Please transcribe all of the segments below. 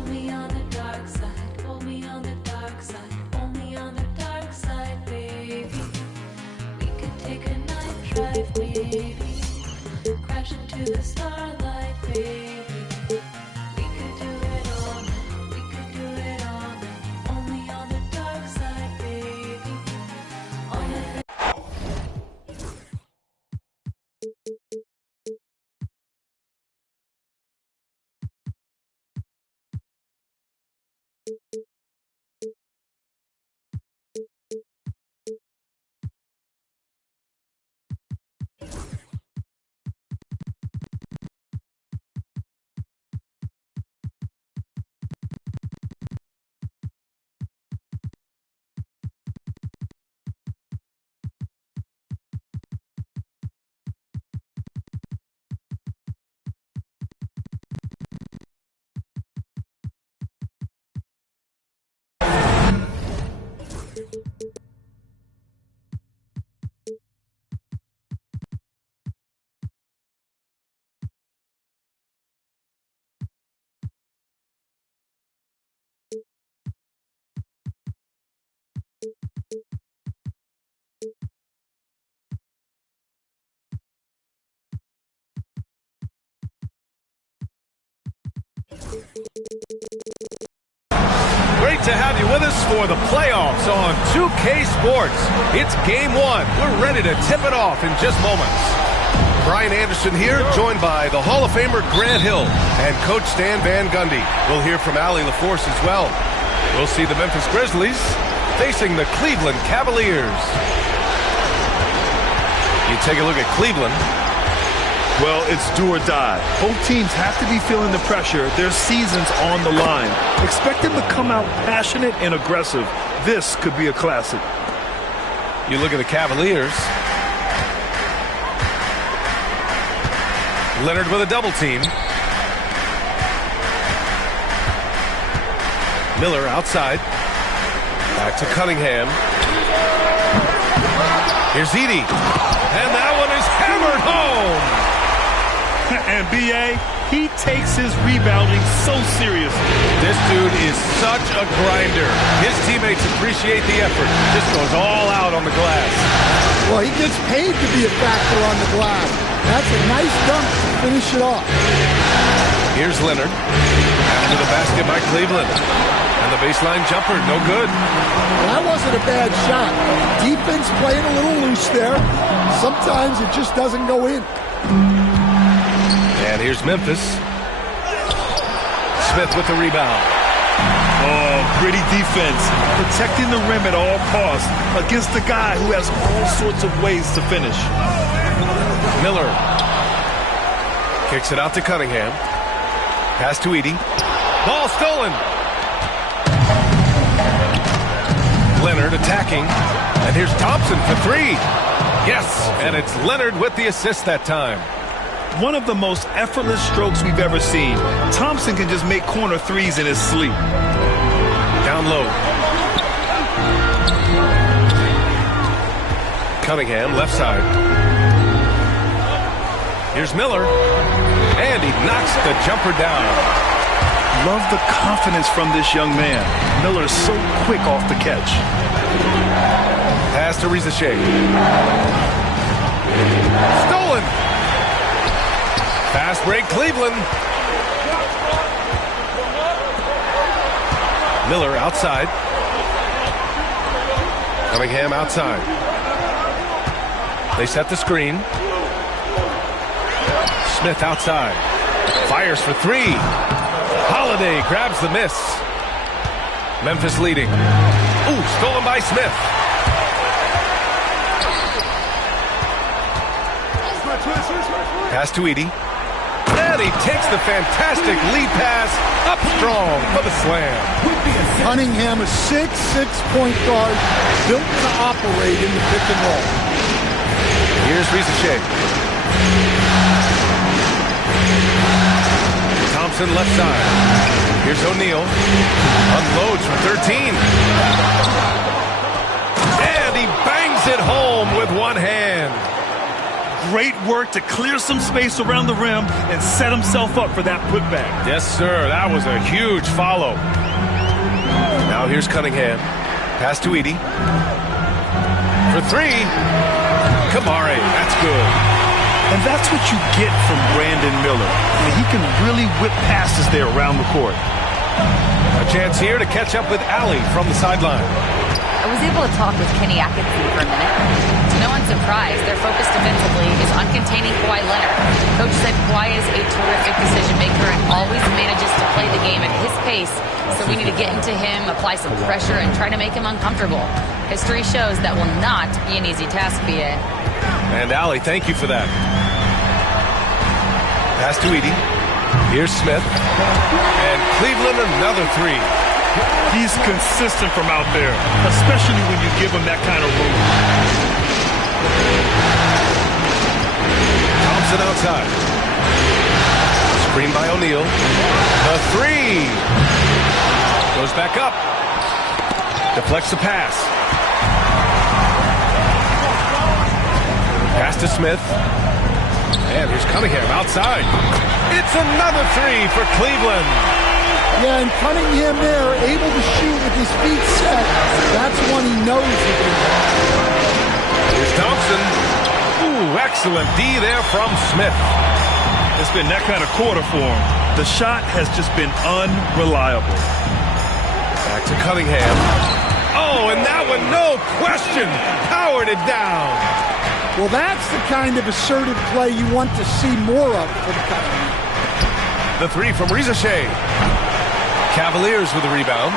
Hold me on the dark side, hold me on the dark side, hold me on the dark side, baby. We could take a night drive, maybe, crash into the starlight, baby. We could do it all night, we could do it all night, only on the dark side, baby. On the Great to have you with us for the playoffs on 2K Sports. It's game one. We're ready to tip it off in just moments. Brian Anderson here, joined by the Hall of Famer Grant Hill and Coach Stan Van Gundy. We'll hear from Allie LaForce as well. We'll see the Memphis Grizzlies facing the Cleveland Cavaliers. You take a look at Cleveland. Well, it's do or die. Both teams have to be feeling the pressure. Their season's on the line. Expect them to come out passionate and aggressive. This could be a classic. You look at the Cavaliers. Leonard with a double team. Miller outside. Back to Cunningham. Here's Edey. And that one is hammered home. And B.A., he takes his rebounding so seriously. This dude is such a grinder. His teammates appreciate the effort. Just goes all out on the glass. Well, he gets paid to be a factor on the glass. That's a nice dunk to finish it off. Here's Leonard. After the basket by Cleveland. And the baseline jumper, no good. Well, that wasn't a bad shot. Defense playing a little loose there. Sometimes it just doesn't go in. And here's Memphis. Smith with the rebound. Oh, gritty defense. Protecting the rim at all costs against a guy who has all sorts of ways to finish. Miller kicks it out to Cunningham. Pass to Edey. Ball stolen. Leonard attacking. And here's Thompson for three. Yes, and it's Leonard with the assist that time. One of the most effortless strokes we've ever seen. Thompson can just make corner threes in his sleep. Down low. Cunningham, left side. Here's Miller. And he knocks the jumper down. Love the confidence from this young man. Miller's so quick off the catch. Pass to Rizachet. Stolen. Fast break, Cleveland. Miller outside. Cunningham outside. They set the screen. Smith outside. Fires for three. Holiday grabs the miss. Memphis leading. Ooh, stolen by Smith. Pass to Edey. And he takes the fantastic lead pass up strong for the slam. Cunningham, a 6'6" point guard, built to operate in the pick and roll. Here's Rizachet. Thompson left side. Here's O'Neal. Unloads from 13. And he bangs it home with one hand. Great work to clear some space around the rim and set himself up for that putback. Yes, sir. That was a huge follow. Now here's Cunningham. Pass to Edie. For three. Kamari. That's good. And that's what you get from Brandon Miller. He can really whip passes there around the court. A chance here to catch up with Allie from the sideline. I was able to talk with Kenny Atkinson for a minute. To no one's surprise, their focus defensively is on containing Kawhi Leonard. Coach said Kawhi is a terrific decision maker and always manages to play the game at his pace. So we need to get into him, apply some pressure, and try to make him uncomfortable. History shows that will not be an easy task, BA. And Allie, thank you for that. Pass to Edie. Here's Smith. And Cleveland another three. He's consistent from out there, especially when you give him that kind of room. Thompson outside. Screen by O'Neal. The three. Goes back up. Deflects the pass. Pass to Smith. And here's Cunningham outside. It's another three for Cleveland. Yeah, and Cunningham there, able to shoot with his feet set. That's one he knows he can. Here's Thompson. Ooh, excellent D there from Smith. It's been that kind of quarter for him. The shot has just been unreliable. Back to Cunningham. Oh, and that one, no question, powered it down. Well, that's the kind of assertive play you want to see more of for the Cavaliers. The three from Rizashay. Cavaliers with the rebound.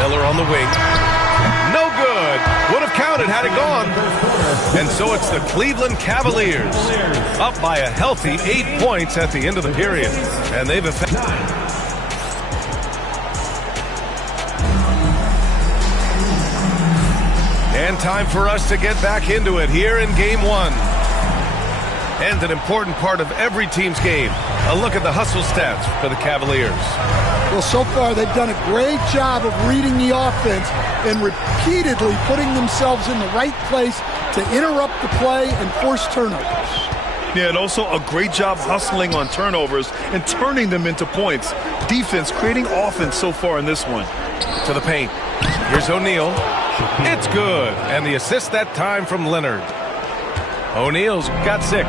Miller on the wing. No good. Would have counted had it gone. And so it's the Cleveland Cavaliers up by a healthy 8 points at the end of the period. And they've And time for us to get back into it here in Game 1. And an important part of every team's game, a look at the hustle stats for the Cavaliers. Well, so far they've done a great job of reading the offense and repeatedly putting themselves in the right place to interrupt the play and force turnovers. Yeah, and also a great job hustling on turnovers and turning them into points. Defense creating offense so far in this one. To the paint. Here's O'Neal. It's good. And the assist that time from Leonard. O'Neal's got 6.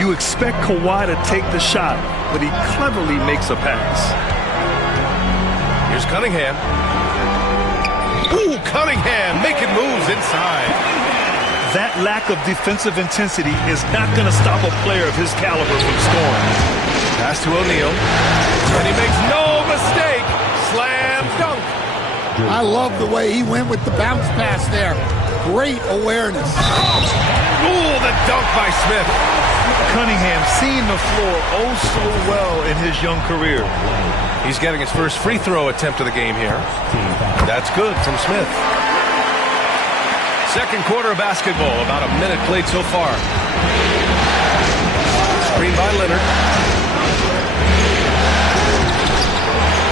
You expect Kawhi to take the shot, but he cleverly makes a pass. Here's Cunningham. Ooh, Cunningham making moves inside. That lack of defensive intensity is not going to stop a player of his caliber from scoring. Pass to O'Neal. And he makes no mistake. Slam dunk. I love the way he went with the bounce pass there. Great awareness. Ooh, the dunk by Smith. Cunningham seeing the floor oh so well in his young career. He's getting his first free throw attempt of the game here. That's good from Smith. Second quarter of basketball, about a minute played so far. Screen by Leonard.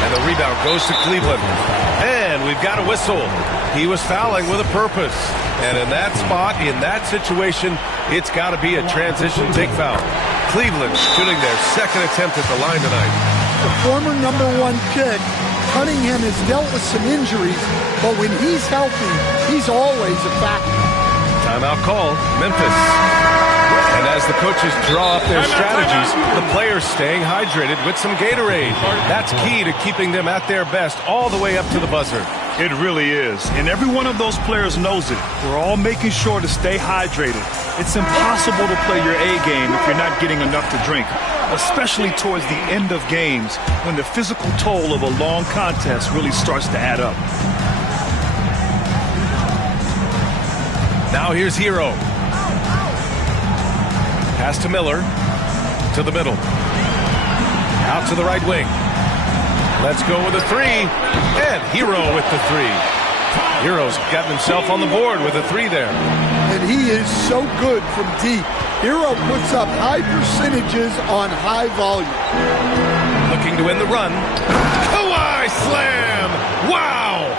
And the rebound goes to Cleveland. And we've got a whistle. He was fouling with a purpose. And in that spot, in that situation, it's got to be a transition big foul. Cleveland shooting their second attempt at the line tonight. The former #1 pick, Cunningham has dealt with some injuries, but when he's healthy, he's always a factor. Timeout call, Memphis. And as the coaches draw up their strategies, the players staying hydrated with some Gatorade. That's key to keeping them at their best all the way up to the buzzer. It really is. And every one of those players knows it. We're all making sure to stay hydrated. It's impossible to play your A game if you're not getting enough to drink, especially towards the end of games when the physical toll of a long contest really starts to add up. Now here's Hero. Pass to Miller. To the middle. Out to the right wing. Let's go with a three. And Hero with the three. Hero's gotten himself on the board with a three there. And he is so good from deep. Hero puts up high percentages on high volume. Looking to win the run. Kawhi slam! Wow!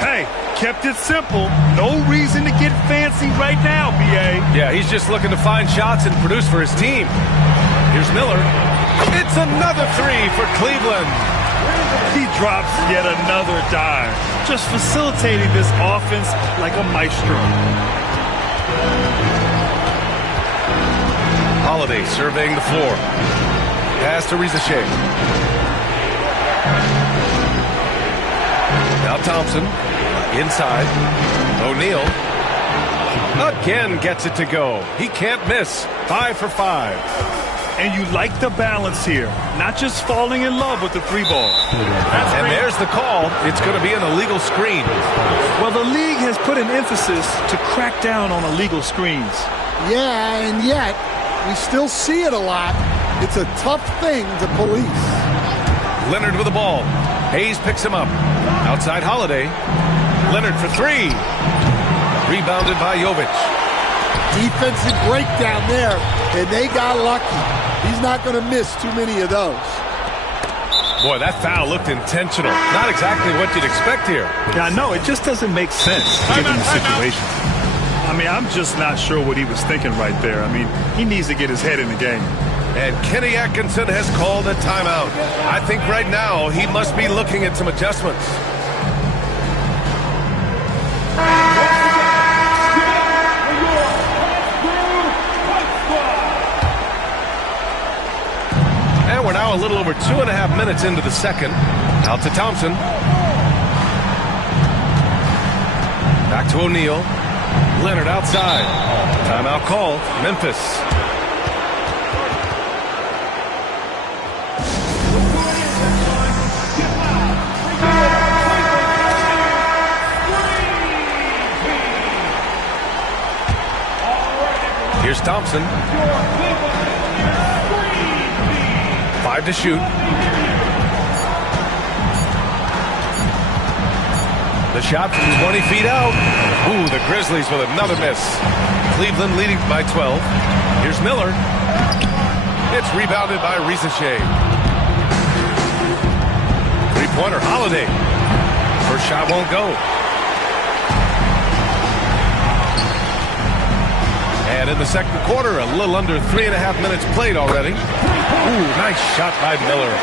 Hey, kept it simple. No reason to get fancy right now, B.A. Yeah, he's just looking to find shots and produce for his team. Here's Miller. It's another three for Cleveland. He drops yet another dime, just facilitating this offense like a maestro. Holiday surveying the floor. Pass to Shea. Now Thompson. Inside. O'Neal. Again gets it to go. He can't miss. 5 for 5. And you like the balance here. Not just falling in love with the three ball. And there's the call. It's going to be an illegal screen. Well, the league has put an emphasis to crack down on illegal screens. Yeah, and yet we still see it a lot. It's a tough thing to police. Leonard with the ball. Hayes picks him up. Outside Holiday. Leonard for three. Rebounded by Jovic. Defensive breakdown there, and they got lucky. He's not going to miss too many of those. Boy, that foul looked intentional. Not exactly what you'd expect here. Yeah, I know. It just doesn't make sense given the situation. I mean, I'm just not sure what he was thinking right there. I mean, he needs to get his head in the game. And Kenny Atkinson has called a timeout. I think right now he must be looking at some adjustments. And we're now a little over 2.5 minutes into the second. Out to Thompson. Back to O'Neal. Leonard outside. Timeout call. Memphis. Here's Thompson. 5 to shoot. The shot from 20 feet out. Ooh, the Grizzlies with another miss. Cleveland leading by 12. Here's Miller. It's rebounded by Shea. Three-pointer, Holiday. First shot won't go. And in the second quarter, a little under 3.5 minutes played already. Ooh, nice shot by Miller.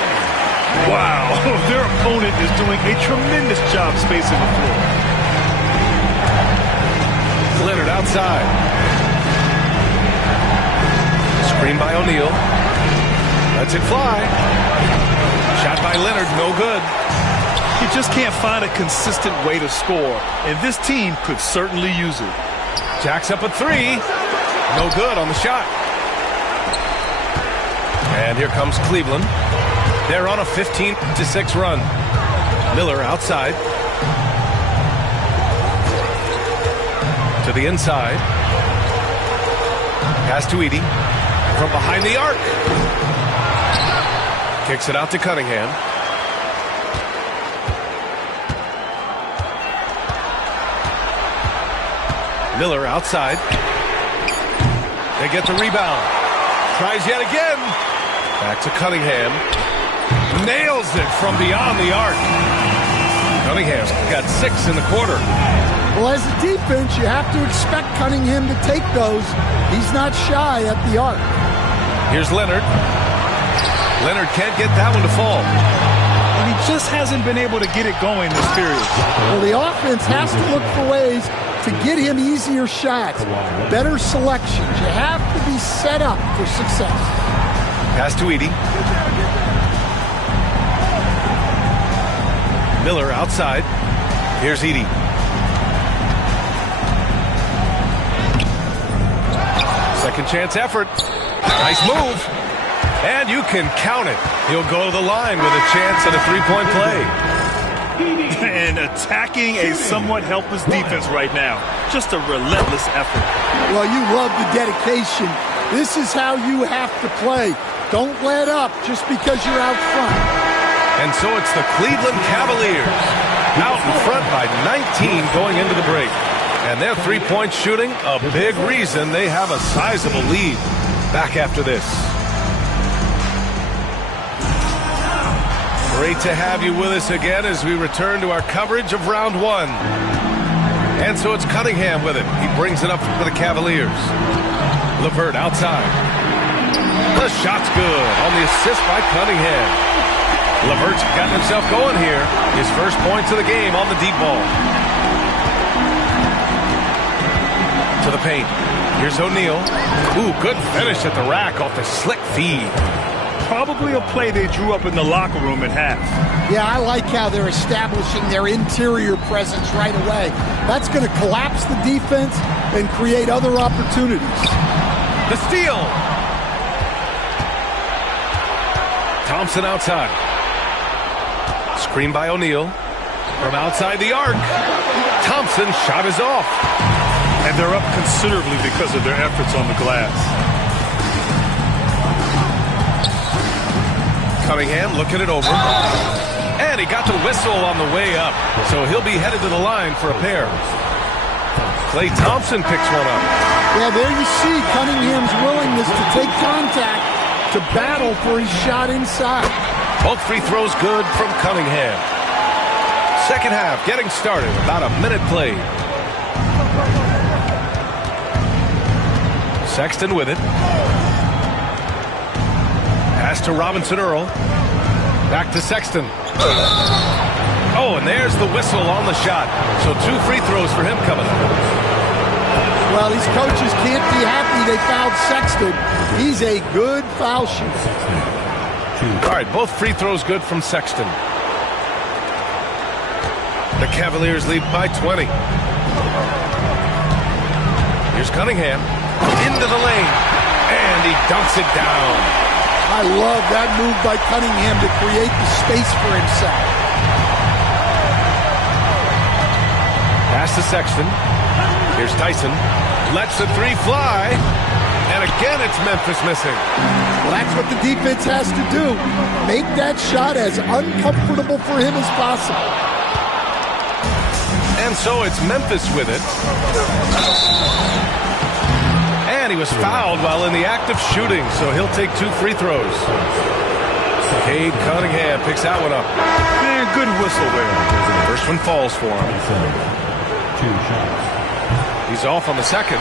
Wow, their opponent is doing a tremendous job spacing the floor. Leonard outside. Screen by O'Neal. Lets it fly. Shot by Leonard, no good. You just can't find a consistent way to score, and this team could certainly use it. Jacks up a three. No good on the shot. And here comes Cleveland. They're on a 15-6 run. Miller outside. To the inside. Pass to Edey. From behind the arc. Kicks it out to Cunningham. Miller outside. They get the rebound. Tries yet again. Back to Cunningham. Nails it from beyond the arc. Cunningham's got 6 in the quarter. Well, as a defense, you have to expect Cunningham to take those. He's not shy at the arc. Here's Leonard. Leonard can't get that one to fall. And he just hasn't been able to get it going this period. Well, the offense has to look for ways to get him easier shots, better selections. You have to be set up for success. Pass to Edey. Miller outside. Here's Edey. Second chance effort. Nice move. And you can count it. He'll go to the line with a chance at a three-point play. And attacking a somewhat helpless defense right now. Just a relentless effort. Well, you love the dedication. This is how you have to play. Don't let up just because you're out front. And so it's the Cleveland Cavaliers out in front by 19 going into the break. And their three-point shooting, a big reason they have a sizable lead. Back after this. Great to have you with us again as we return to our coverage of round one. And so it's Cunningham with it. He brings it up for the Cavaliers. LeVert outside. The shot's good on the assist by Cunningham. LeVert's gotten himself going here. His first points of the game on the deep ball. To the paint. Here's O'Neal. Ooh, good finish at the rack off the slick feed. Probably a play they drew up in the locker room at half. Yeah, I like how they're establishing their interior presence right away. That's going to collapse the defense and create other opportunities. The steal. Thompson outside. Screen by O'Neal. From outside the arc. Thompson's shot is off. And they're up considerably because of their efforts on the glass. Cunningham looking it over. And he got the whistle on the way up. So he'll be headed to the line for a pair. Klay Thompson picks one up. Yeah, there you see Cunningham's willingness to take contact, to battle for his shot inside. Both free throws good from Cunningham. Second half getting started. About a minute played. Sexton with it. Pass to Robinson Earl. Back to Sexton. Oh, and there's the whistle on the shot. So 2 free throws for him coming up. Well, these coaches can't be happy they fouled Sexton. He's a good foul shooter. All right, both free throws good from Sexton. The Cavaliers lead by 20. Here's Cunningham. Into the lane. And he dunks it down. I love that move by Cunningham to create the space for himself. Pass to Sexton. Here's Tyson. Lets the 3 fly. And again, it's Memphis missing. Well, that's what the defense has to do. Make that shot as uncomfortable for him as possible. And so it's Memphis with it. And he was fouled while in the act of shooting, so he'll take 2 free throws. Cade Cunningham picks that one up. Man, good whistle there. First one falls for him. 2 shots. He's off on the second.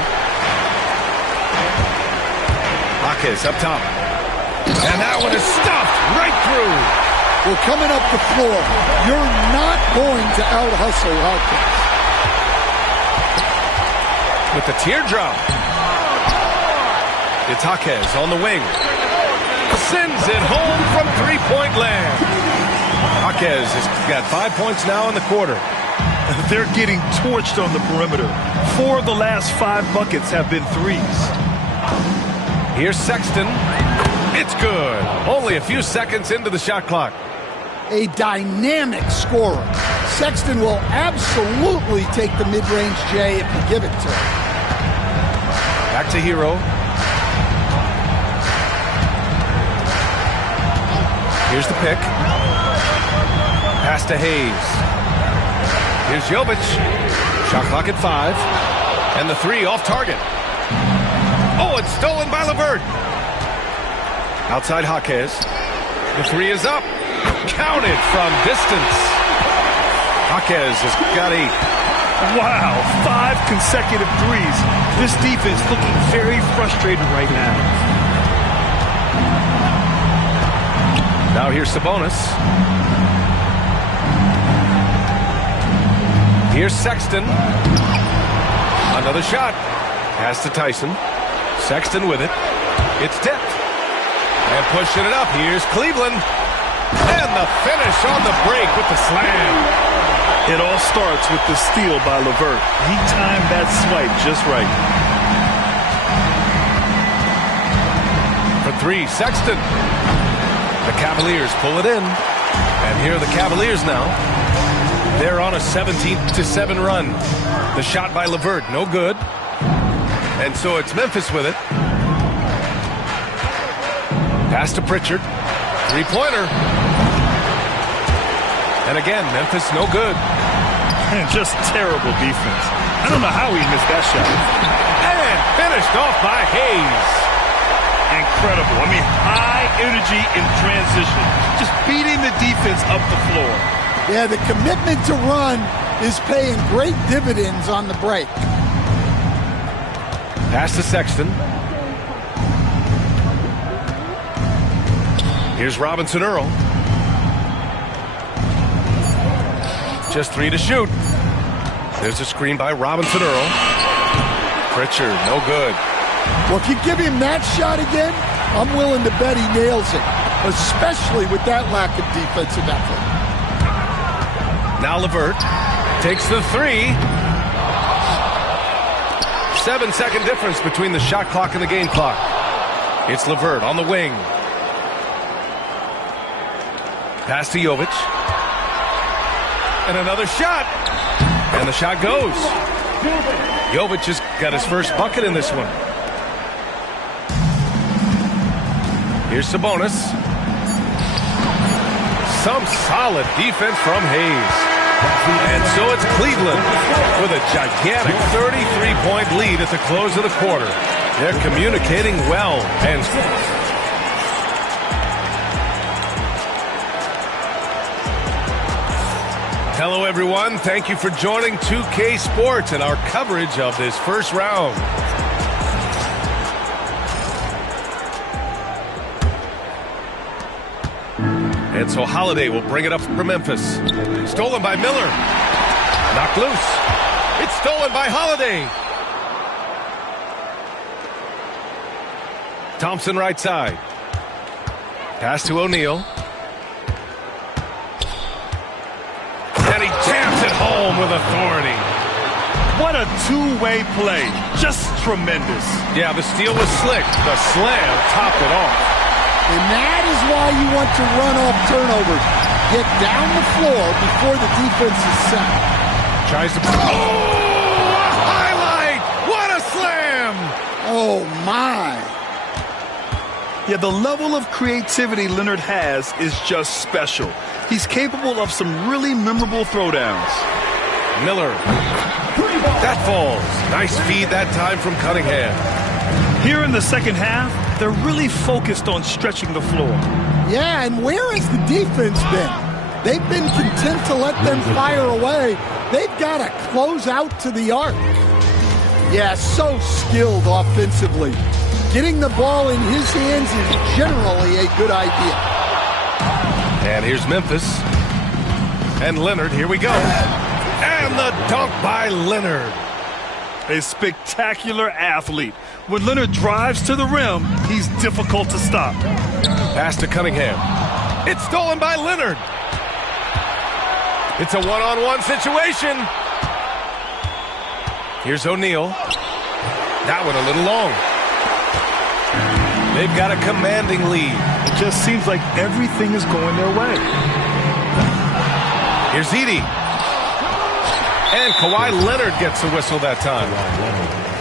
Hawkins up top. And that one is stuffed right through. Well, coming up the floor, you're not going to out-hustle Hawkins. With the teardrop. It's Hawkins on the wing. Sends it home from 3-point land. Hawkins has got 5 points now in the quarter. They're getting torched on the perimeter. 4 of the last 5 buckets have been threes. Here's Sexton. It's good. Only a few seconds into the shot clock. A dynamic scorer. Sexton will absolutely take the mid-range J if you give it to him. Back to Hero. Here's the pick. Pass to Hayes. Here's Jovic. Shot clock at 5. And the 3 off target. Oh, it's stolen by LeVert. Outside Hawkins. The 3 is up. Counted from distance. Hawkins has got 8. Wow, 5 consecutive threes. This defense looking very frustrated right now. Now here's Sabonis. Here's Sexton. Another shot. Pass to Tyson. Sexton with it. It's tipped. And pushing it up. Here's Cleveland. And the finish on the break with the slam. It all starts with the steal by LeVert. He timed that swipe just right. For 3, Sexton. The Cavaliers pull it in. And here are the Cavaliers now. They're on a 17-7 run. The shot by LeVert, no good. And so it's Memphis with it. Pass to Pritchard. 3-pointer. And again, Memphis no good. And just terrible defense. I don't know how he missed that shot. And finished off by Hayes. Incredible. I mean, high energy in transition. Just beating the defense up the floor. Yeah, the commitment to run is paying great dividends on the break. Pass to Sexton. Here's Robinson Earl. Just 3 to shoot. There's a screen by Robinson Earl. Pritchard, no good. Well, if you give him that shot again, I'm willing to bet he nails it, especially with that lack of defensive effort. Now LeVert takes the 3. 7-second difference between the shot clock and the game clock. It's LeVert on the wing. Pass to Jovic. And another shot. And the shot goes. Jovic just got his first bucket in this one. Here's Sabonis. Some solid defense from Hayes. And so it's Cleveland with a gigantic 33-point lead at the close of the quarter. They're communicating well. And hello, everyone. Thank you for joining 2K Sports and our coverage of this first round. And so Holiday will bring it up for Memphis. Stolen by Miller. Knocked loose. It's stolen by Holiday. Thompson right side. Pass to O'Neal. And he jams it home with authority. What a two-way play. Just tremendous. Yeah, the steal was slick. The slam topped it off. And that is why you want to run off turnovers. Get down the floor before the defense is set. Tries to... Oh, a highlight! What a slam! Oh, my. Yeah, the level of creativity Leonard has is just special. He's capable of some really memorable throwdowns. Miller. That falls. Nice feed that time from Cunningham. Here in the second half, they're really focused on stretching the floor. Yeah, and where has the defense been? They've been content to let them fire away. They've got to close out to the arc. Yeah, so skilled offensively. Getting the ball in his hands is generally a good idea. And here's Memphis. And Leonard, here we go. And the dunk by Leonard. A spectacular athlete. When Leonard drives to the rim, he's difficult to stop. Pass to Cunningham. It's stolen by Leonard. It's a one-on-one situation. Here's O'Neal. That one a little long. They've got a commanding lead. It just seems like everything is going their way. Here's Edey. And Kawhi Leonard gets the whistle that time.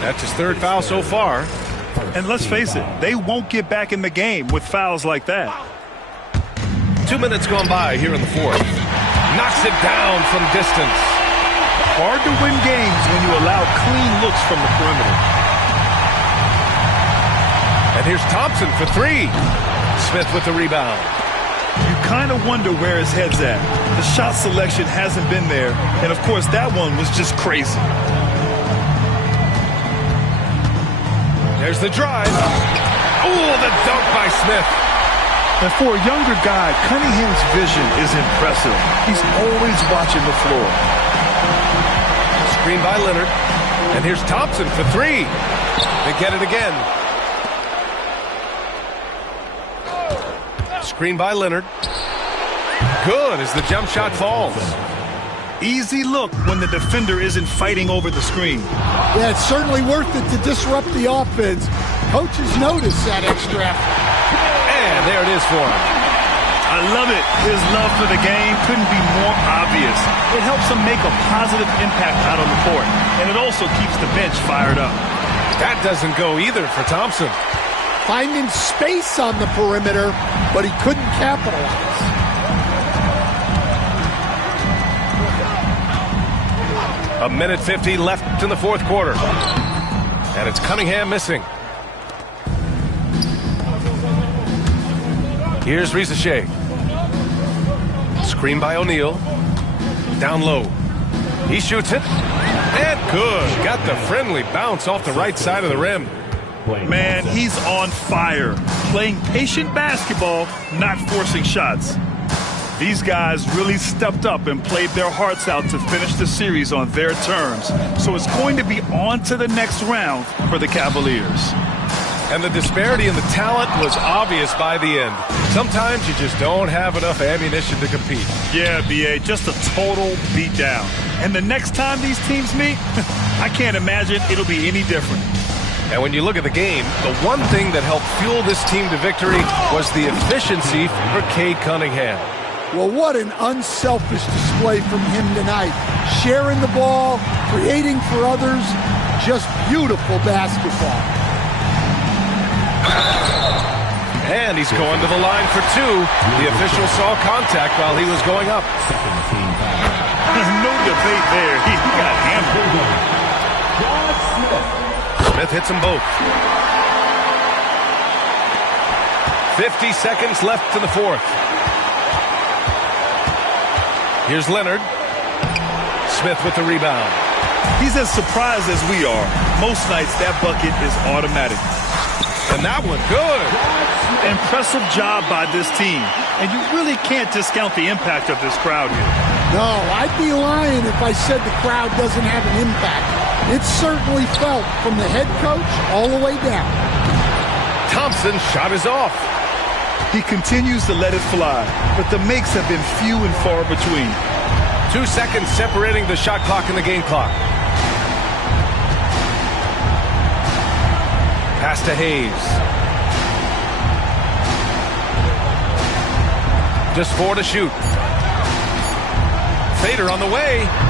That's his third foul so far. And let's face it, they won't get back in the game with fouls like that. 2 minutes gone by here in the fourth. Knocks it down from distance. Hard to win games when you allow clean looks from the perimeter. And here's Thompson for 3. Smith with the rebound. You kind of wonder where his head's at. The shot selection hasn't been there. And, of course, that one was just crazy. There's the drive. Oh, the dunk by Smith. And for a younger guy, Cunningham's vision is impressive. He's always watching the floor. Screen by Leonard. And here's Thompson for 3. They get it again. Screen by Leonard. Good as the jump shot falls. Easy look when the defender isn't fighting over the screen. Yeah, it's certainly worth it to disrupt the offense. Coaches notice that extra effort. And there it is for him. I love it. His love for the game couldn't be more obvious. It helps him make a positive impact out on the court. And it also keeps the bench fired up. That doesn't go either for Thompson. Finding space on the perimeter, but he couldn't capitalize. A minute 50 left in the fourth quarter. And it's Cunningham missing. Here's Risache. Screen by O'Neal. Down low. He shoots it. And good. Got the friendly bounce off the right side of the rim. Man, he's on fire. Playing patient basketball, not forcing shots. These guys really stepped up and played their hearts out to finish the series on their terms. So it's going to be on to the next round for the Cavaliers. And the disparity in the talent was obvious by the end. Sometimes you just don't have enough ammunition to compete. Yeah, B.A., just a total beatdown. And the next time these teams meet, I can't imagine it'll be any different. And when you look at the game, the one thing that helped fuel this team to victory was the efficiency for Cade Cunningham. Well, what an unselfish display from him tonight. Sharing the ball, creating for others, just beautiful basketball. And he's going to the line for two. The official saw contact while he was going up. No debate there. He got hammered. Smith hits them both. 50 seconds left to the fourth. Here's Leonard. Smith with the rebound. He's as surprised as we are. Most nights that bucket is automatic. And that one good. Impressive job by this team. And you really can't discount the impact of this crowd here. No, I'd be lying if I said the crowd doesn't have an impact. It's certainly felt from the head coach all the way down. Thompson's shot is off. He continues to let it fly, but the makes have been few and far between. 2 seconds separating the shot clock and the game clock. Pass to Hayes. Just 4 to shoot. Fader on the way.